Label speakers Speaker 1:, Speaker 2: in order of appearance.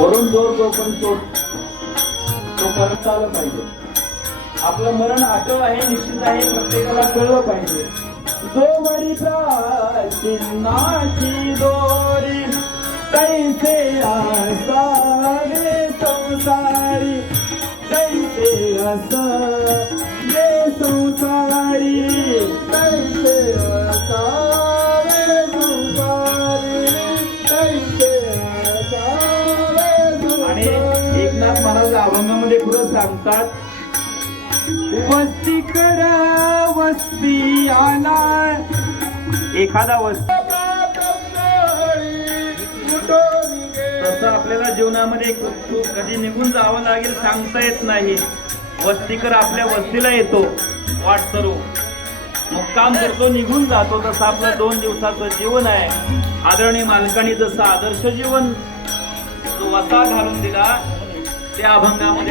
Speaker 1: वरून जोर जोपर्यंत तो तो करत आलं पाहिजे. आपलं मरण अटळ आहे निश्चित आहे प्रत्येकाला कळलं पाहिजे. जोवरी प्राचिन्नाची दोरी कैसे असावे संसारी कैसे आसा एकनाथ अभंगामध्ये पुढे सांगतात वस्ती कर वस्ती आला. एखादा वस्ती. तसं आपल्याला जीवनामध्ये कधी निघून जावं लागेल सांगता येत नाही. वस्तीकर आपल्या वस्तीला येतो. वाट सरू. मुक्काम करतो निघून जातो. तसं आपलं दोन दिवसाचं जीवन आहे. आदरणीय मालकाने जसं आदर्श जीवन जो वसा घालून दिला त्या अभंगामध्ये